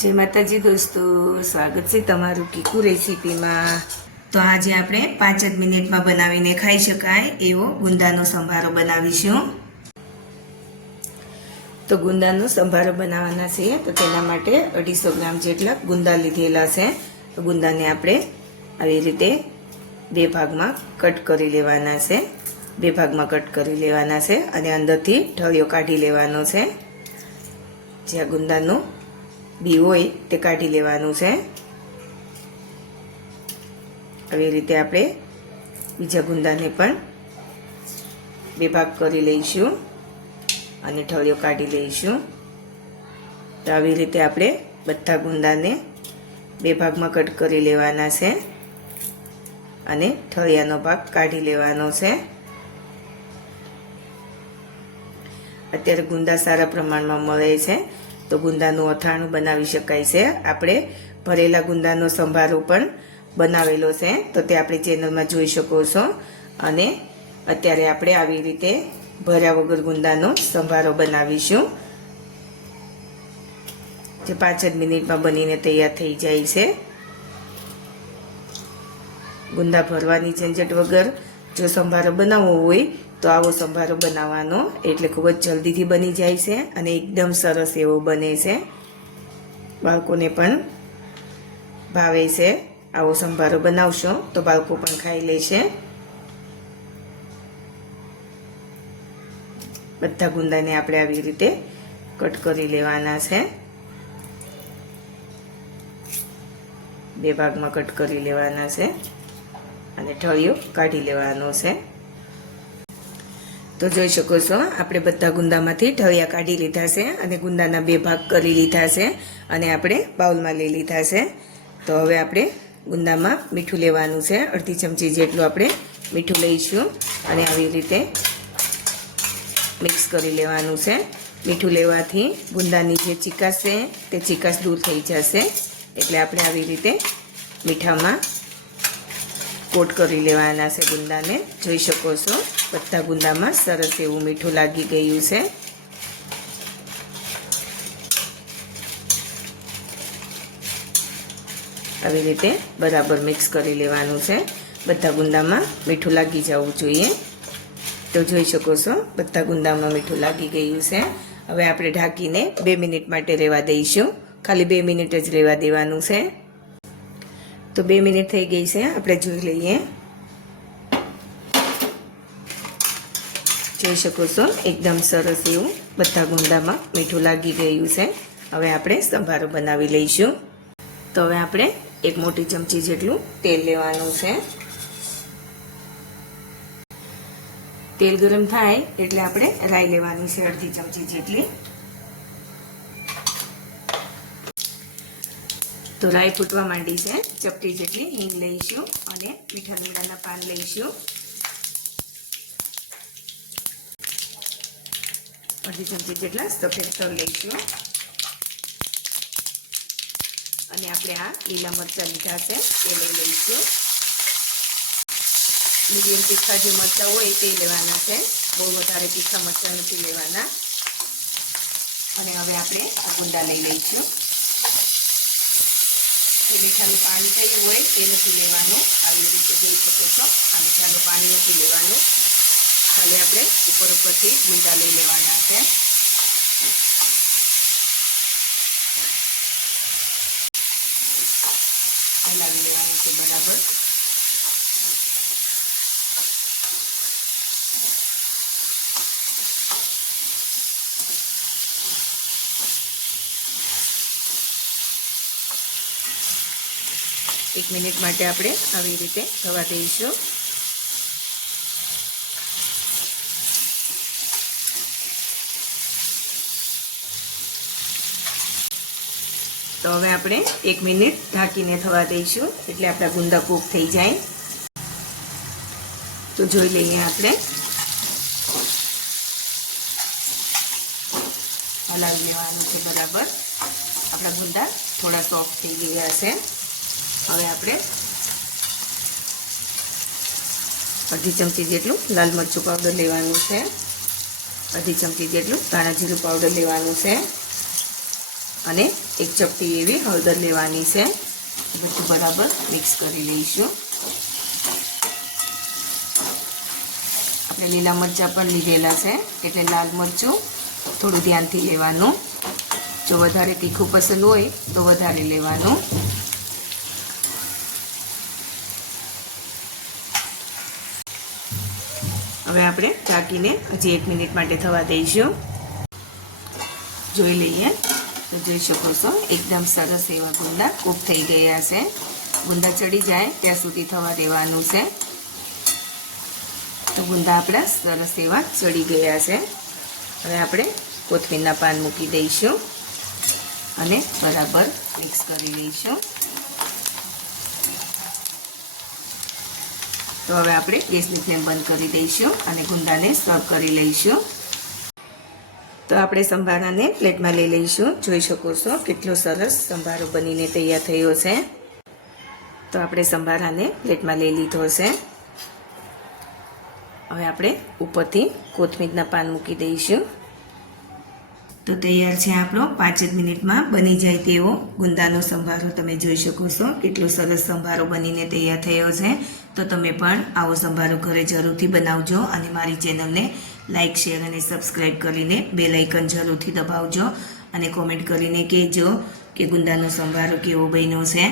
जय माताजी दोस्तों, स्वागत है तमारू कीकू रेसिपी में। तो आज આપણે 5 જ મિનિટમાં બનાવીને ખાઈ શકાય એવો ગુંદાનો સંભારો બનાવીશું। તો ગુંદાનો સંભારો બનાવવાના છે તો તેના માટે 250 ગ્રામ જેટલા ગુંદા લીધેલા છે। તો ગુંદાને આપણે આવી રીતે બે ભાગમાં કટ કરી લેવાના છે। બે ભાગમાં કટ કરી લેવાના છે અને અંદરથી ઠળિયો કાઢી લેવાનો છે। જે ગુંદાનો बी होय ते काढी लेवानुं छे। આવી રીતે આપણે બીજા ગુંદાને પણ બે ભાગ કરી લઈશું અને ઠળિયો કાઢી લઈશું। તો આવી રીતે આપણે બધા ગુંદાને બે ભાગમાં કટ કરી લેવાના છે અને ઠળિયાનો ભાગ કાઢી લેવાનો છે। અત્યારે ગુંદા સારા પ્રમાણમાં મળે છે तो गुंदाનું અથાણું બનાવી શકાય છે। આપણે ભરેલા ગુંદાનો સંભારો પણ બનાવેલો છે તો તે આપણી ચેનલમાં જોઈ શકો છો। અને અત્યારે આપણે આવી રીતે ભર્યા વગર ગુંદાનો સંભારો બનાવીશું જે 5 જ મિનિટમાં બનીને તૈયાર થઈ જાય છે। ગુંદા ભરવાની ઝંઝટ વગર જો સંભારો બનાવવો હોય तो आवो संभारो बनाववानो एटले खूब ज जल्दीथी बनी जाय छे अने एकदम सरस एवो बने छे। बाळकोने पण भावे छे। आवो संभारो बनावशो तो बाळको पण खाई लेशे। बधा गुंदाने आपणे आवी रीते कट करी लेवाना छे। बे भागमां कट करी लेवाना छे अने ठळियो काढी लेवानो छे। तो જોઈ શકો છો આપણે બધા ગુંદામાંથી ઠળિયા કાઢી લીધા છે અને ગુંદાના બે ભાગ કરી લીધા છે અને આપણે બાઉલમાં લઈ લીધા છે। તો હવે આપણે ગુંદામાં મીઠું લેવાનું છે। અડધી ચમચી જેટલું આપણે મીઠું લઈશું અને આવી રીતે મિક્સ કરી લેવાનું છે। મીઠું લેવાથી ગુંદાની જે ચીકાશ છે તે ચીકાશ દૂર થઈ જશે એટલે આપણે આવી રીતે મીઠામાં कोट करी लेवाना छे। गुंदाने जोई शको छो बधा गुंदामां सरस एवुं मीठुं लागी गयुं छे। આવી રીતે बराबर मिक्स करी लेवानुं छे। बधा गुंदामां मीठुं लागी जवुं जोईए। तो जोई शको छो बधा गुंदामां मीठुं लागी गयुं छे। हवे आपणे ढांकीने 2 मिनिट माटे रहेवा दईशुं। खाली 2 मिनिट ज रहेवा देवानुं छे। तो 2 मिनिट थई गई है। आपणे जोई लईए। जोई शको छो एकदम सरस एवुं बधा गुंदामां मीठुं लागी गयुं छे। हवे आपणे संभारो बनावी लईशुं। तो हवे आपणे एक मोटी चमची जेटलुं तेल लेवानुं छे। तेल गरम थाय एटले आपणे राई लेवानी छे अर्धी चमची जेटली। तो राई फूटवा मांडी है। चपटी जेटली हींग लईशुं अने मीठा લીમડાના पान लईशुं। अर्धी चमची जेटला सफेद तल लईशुं अने आपणे आ લીલા મરચાં લીધા છે તે લઈ લઈશું। મીડિયમ તીખા જે મરચાં હોય તે લેવાના છે। બહુ વધારે તીખા મરચાં નથી લેવાના। અને હવે આપણે આ ગુંદા લઈ લઈશું। મીઠાનું પાણી થયું હોય એ નથી લેવાનું। આવી રીતે જોઈ શકો છો આ મીઠાનું પાણી નથી લેવાનું। ખાલી આપણે ઉપરથી ગુંદા લઈ લેવાના છે। હલાવી લેવાનું છે બરાબર। एक मिनिट माटे आपणे આવી રીતે થવા દઈશું। तो હવે આપણે 1 મિનિટ ઢાંકીને થવા દઈશું એટલે આપણા ગુંદા કૂક થઈ જાય। તો જોઈ લઈએ આપણે। હલાવી લેવાનું છે બરાબર। આપણા ગુંદા થોડા સોફ્ટ થઈ ગયા છે। હવે આપણે અડધી ચમચી જેટલું લાલ મરચું પાવડર લેવાનું છે। અડધી ચમચી જેટલું ધાણા જીરું પાવડર લેવાનું છે। અને એક ચપટી એવી હળદર લેવાની છે. બધું બરાબર મિક્સ કરી લઈશું. આપણે લીલા મરચાં પણ લીધેલા છે એટલે લાલ મરચું થોડું ધ્યાનથી લેવાનું. જો વધારે તીખું પસંદ હોય તો વધારે લેવાનું. હવે આપણે ઢાંકીને હજી 1 મિનિટ માટે થવા દઈશું. જોઈ લઈએ તો જોઈ શકો છો એકદમ સરસ એવા ગુંદા કૂક થઈ ગયા છે. ગુંદા ચડી જાય ત્યાં સુધી થવા દેવાનું છે. તો ગુંદા આપણા સરસ એવા ચડી ગયા છે. હવે આપણે કોથમીરના પાન મૂકી દઈશું અને બરાબર મિક્સ કરી લઈશું. તો હવે આપણે ગેસની ફ્લેમ બંધ કરી દઈશું અને ગુંદાને સર્વ કરી લઈશું. તો આપણે સંભારાને પ્લેટમાં લઈ લઈશું. જોઈ શકો છો કેટલો સરસ સંભારો બનીને તૈયાર થયો છે. તો આપણે સંભારાને પ્લેટમાં લઈ લીધો છે. હવે આપણે ઉપરથી કોથમીરના પાન મૂકી દઈશું. તો તૈયાર છે આપણો 5 જ મિનિટમાં બની જાય તેવો ગુંદાનો સંભારો. તમે જોઈ શકો છો કેટલો સરસ સંભારો બનીને તૈયાર થયો છે. તો તમે પણ આવો સંભારો ઘરે જરૂરથી બનાવજો અને મારી ચેનલને લાઇક, શેર અને સબસ્ક્રાઈબ કરીને બેલ આઇકન જરૂરથી દબાવજો અને કોમેન્ટ કરીને કહેજો કે ગુંદાનો સંભારો કેવો બન્યો છે.